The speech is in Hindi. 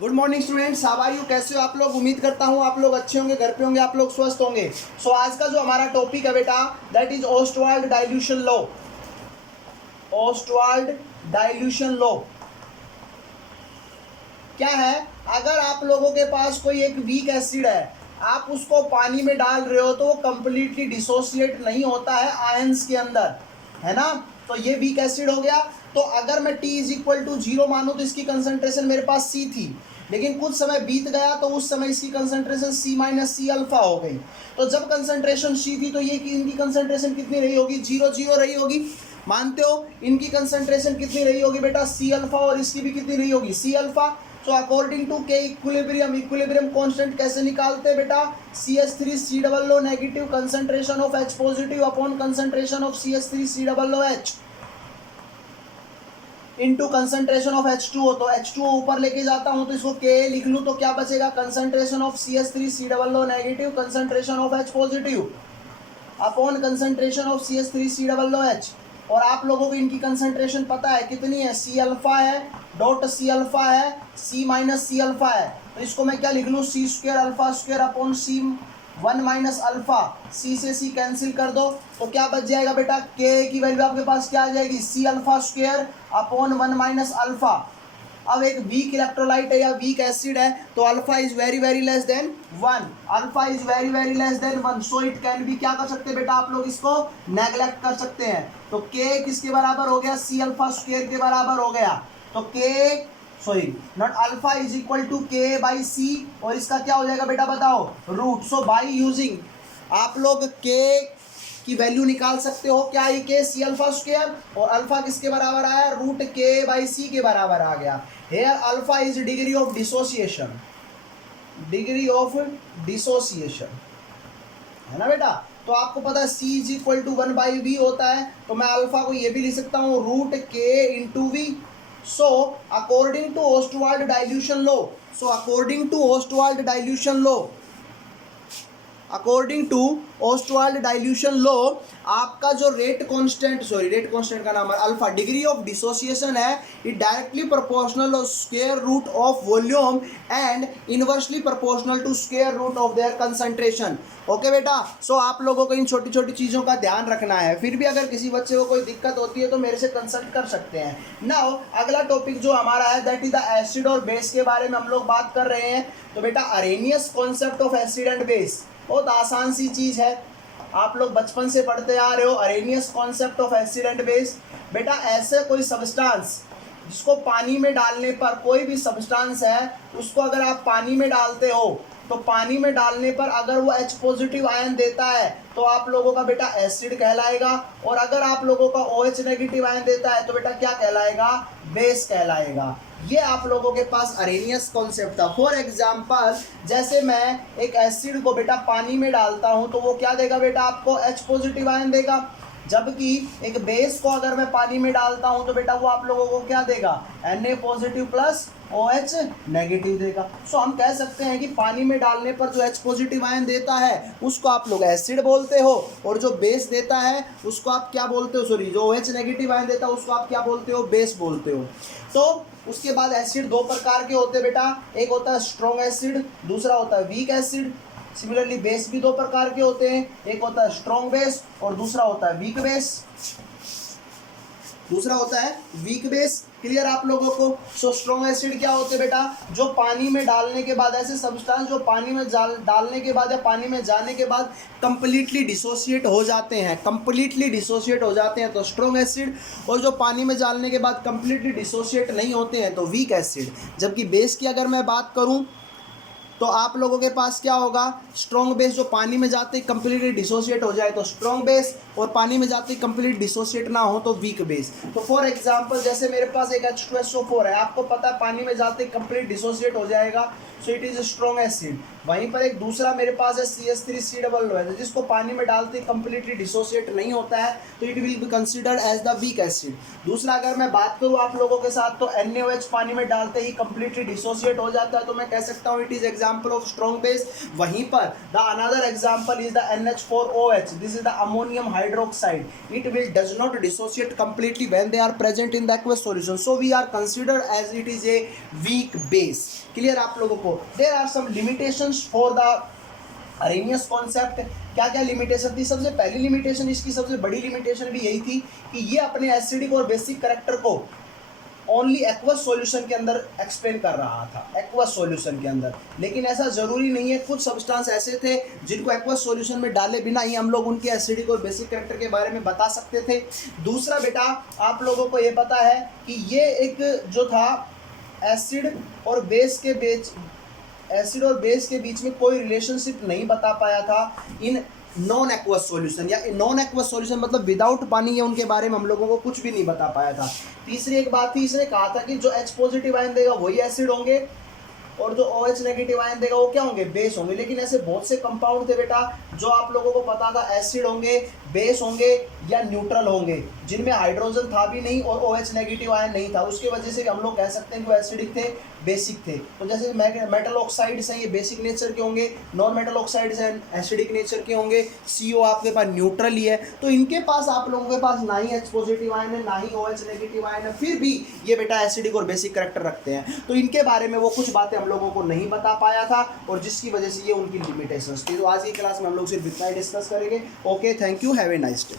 Good morning students, how are you? कैसे हो आप लोग? उम्मीद करता हूँ आप लोग अच्छे होंगे, घर पे होंगे, आप लोग स्वस्थ होंगे। सो आज का जो हमारा टॉपिक है बेटा, that is Ostwald dilution law. Ostwald dilution law क्या है? अगर आप लोगों के पास कोई एक वीक एसिड है, आप उसको पानी में डाल रहे हो तो वो कंप्लीटली डिसोसिएट नहीं होता है आयंस के अंदर, है ना? तो ये वीक एसिड हो गया। तो अगर मैं T इज इक्वल टू 0 मानूं तो इसकी कंसंट्रेशन मेरे पास C थी, लेकिन कुछ समय बीत गया तो उस समय इसकी concentration C minus C alpha हो गई। तो जब कंसंट्रेशन C थी तो ये इनकी कंसंट्रेशन कितनी रही होगी? 0 रही होगी। मानते हो? इनकी कंसंट्रेशन कितनी रही होगी बेटा? C अल्फा, और इसकी भी कितनी रही होगी? C alpha. So according to के इक्विलिब्रियम, इक्विलिब्रियम कांस्टेंट कैसे निकालते हैं बेटा? CH3COO negative concentration of H positive upon concentration of CH3COOH into concentration of H2O। तो H2O ऊपर लेके जाता हूं तो इसको Ka लिख लूं तो क्या बचेगा? Concentration of CH3COO negative concentration of H positive upon concentration of CH3COOH। और आप लोगों को इनकी कंसंट्रेशन पता है कितनी है? C अल्फा है, डॉट C अल्फा है, C माइनस सी अल्फा है। तो इसको मैं क्या लिख लूँ? C square alpha square upon C1 minus alpha. C से C कैंसिल कर दो तो क्या बच जाएगा बेटा? K की वैल्यू आपके पास क्या आ जाएगी? C alpha square upon 1 minus alpha. अब एक वीक इलेक्ट्रोलाइट है या वीक एसिड है तो alpha is very very less than 1, alpha is very very less than 1, so it can be, क्या कर सकते हैं बेटा आप लोग? इसको नेग्लेक्ट कर सकते हैं। तो K किसके बराबर हो गया? C अल्फा स्क्वायर के बराबर हो गया। तो K sorry not alpha is equal to K by C, और इसका क्या हो जाएगा बेटा बताओ? रूट। सो बाई यूजिंग आप लोग K की वैल्यू निकाल सकते हो। क्या आई? के C अल्फा स्क्वायर, और अल्फा किसके बराबर आया? रूट K बाई C के बराबर आ गया। Here alpha is degree of dissociation, degree of dissociation, है ना बेटा? तो आपको पता है C is equal to 1 by V होता है, तो मैं अल्फा को ये भी लिख सकता हूँ root K into V. So according to Ostwald dilution law, so according to Ostwald dilution law, according to Ostwald dilution law, आपका जो rate constant, sorry rate constant का नाम है अल्फा, डिग्री ऑफ डिसोसिएशन है, it directly proportional of square root of volume and inversely proportional to square root of their concentration. Okay बेटा? सो आप लोगों को इन छोटी छोटी चीज़ों का ध्यान रखना है। फिर भी अगर किसी बच्चे को कोई दिक्कत होती है तो मेरे से कंसल्ट कर सकते हैं। नाउ अगला टॉपिक जो हमारा है दैट इज द एसिड और बेस के बारे में हम लोग बात कर रहे हैं। तो बेटा Arrhenius concept of acid and base बहुत आसान सी चीज़ है, आप लोग बचपन से पढ़ते आ रहे हो। Arrhenius concept of acid and base, बेटा ऐसे कोई सब्सटेंस जिसको पानी में डालने पर, कोई भी सब्सटेंस है उसको अगर आप पानी में डालते हो तो पानी में डालने पर अगर वो H पॉजिटिव आयन देता है तो आप लोगों का बेटा एसिड कहलाएगा, और अगर आप लोगों का OH नेगेटिव आयन देता है तो बेटा क्या कहलाएगा? बेस कहलाएगा। ये आप लोगों के पास अरेनियस कॉन्सेप्ट था। फॉर एग्जाम्पल जैसे मैं एक एसिड को बेटा पानी में डालता हूं तो वो क्या देगा बेटा? आपको H पॉजिटिव आयन देगा, जबकि एक बेस को अगर मैं पानी में डालता हूं तो बेटा वो आप लोगों को क्या देगा? Na positive plus OH negative देगा। सो हम कह सकते हैं कि पानी में डालने पर जो H पॉजिटिव आयन देता है उसको आप लोग एसिड बोलते हो, और जो बेस देता है उसको आप क्या बोलते हो? सॉरी, जो OH नेगेटिव आयन देता है उसको आप क्या बोलते हो? बेस बोलते हो। तो उसके बाद एसिड दो प्रकार के होते हैं बेटा, एक होता है स्ट्रॉन्ग एसिड, दूसरा होता है वीक एसिड। सिमिलरली बेस भी दो प्रकार के होते हैं, एक होता है स्ट्रॉन्ग बेस और दूसरा होता है वीक बेस, दूसरा होता है वीक बेस। क्लियर आप लोगों को? सो स्ट्रॉन्ग एसिड क्या होते हैं बेटा? जो पानी में डालने के बाद, ऐसे सब्सटेंस जो पानी में डालने के बाद या पानी में जाने के बाद कंप्लीटली डिसोसिएट हो जाते हैं, कंप्लीटली डिसोसिएट हो जाते हैं तो स्ट्रॉन्ग एसिड, और जो पानी में डालने के बाद कंप्लीटली डिसोसिएट नहीं होते हैं तो वीक एसिड। जबकि बेस की अगर मैं बात करूं तो आप लोगों के पास क्या होगा? स्ट्रॉन्ग बेस जो पानी में जाते ही कंप्लीटली डिसोसिएट हो जाए तो स्ट्रॉन्ग बेस, और पानी में जाते ही कंप्लीट डिसोसिएट ना हो तो वीक बेस। तो फॉर एग्जांपल जैसे मेरे पास एक H2SO4 है, आपको पता है पानी में जाते ही कंप्लीट डिसोसिएट हो जाएगा, so it is strong acid. वहीं पर एक दूसरा मेरे पास है CH3COO है, जिसको पानी में डालते ही कंप्लीटली डिसोसिएट नहीं होता है तो it will be considered as the weak acid. दूसरा अगर मैं बात करूँ आप लोगों के साथ तो NaOH पानी में डालते ही कंप्लीटली डिसोसिएट हो जाता है, तो मैं कह सकता हूँ it is example of strong base. वहीं पर the another example is the NH4OH, this is the ammonium hydroxide, it will does not dissociate completely when they are present in the aqueous solution, so we are considered as it is a weak base. Clear आप लोगों को? There are some limitations for the Arrhenius concept. क्या क्या लिमिटेशन थी? सबसे पहली लिमिटेशन, इसकी सबसे बड़ी लिमिटेशन भी यही थी कि ये अपने एसिडिक और बेसिक कैरेक्टर को ओनली एक्वस सॉल्यूशन के अंदर एक्सप्लेन कर रहा था, एक्वस सॉल्यूशन के अंदर। लेकिन ऐसा ज़रूरी नहीं है, कुछ सब्सटेंस ऐसे थे जिनको एक्वस सॉल्यूशन में डाले बिना ही हम लोग उनके एसिडिक और बेसिक कैरेक्टर के बारे में बता सकते थे। दूसरा बेटा, आप लोगों को ये पता है कि ये एक जो था एसिड और बेस के बीच में कोई रिलेशनशिप नहीं बता पाया था इन नॉन एक्वस सॉल्यूशन, या नॉन एक्वस सॉल्यूशन मतलब विदाउट पानी, ये उनके बारे में हम लोगों को कुछ भी नहीं बता पाया था। तीसरी एक बात थी, इसने कहा था कि जो H पॉजिटिव आयन देगा वही एसिड होंगे और जो OH नेगेटिव आयन देगा वो क्या होंगे? बेस होंगे। लेकिन ऐसे बहुत से कंपाउंड थे बेटा जो आप लोगों को पता था एसिड होंगे, बेस होंगे या न्यूट्रल होंगे, जिनमें हाइड्रोजन था भी नहीं और OH नेगेटिव आयन नहीं था। उसकी वजह से भी हम लोग कह सकते हैं कि वो एसिडिक थे, बेसिक थे। तो जैसे मेटल ऑक्साइड्स हैं, ये बेसिक नेचर के होंगे, नॉन मेटल ऑक्साइड्स हैं एसिडिक नेचर के होंगे, CO आपके पास न्यूट्रल ही है। तो इनके पास, आप लोगों के पास ना ही H पॉजिटिव आयन है ना ही OH नेगेटिव आयन है, फिर भी ये बेटा एसिडिक और बेसिक कैरेक्टर रखते हैं। तो इनके बारे में वो कुछ बातें हम लोगों को नहीं बता पाया था और जिसकी वजह से ये उनकी लिमिटेशंस थी। तो आज की क्लास में हम लोग सिर्फ इतना ही डिस्कस करेंगे। Okay, thank you, have a nice day.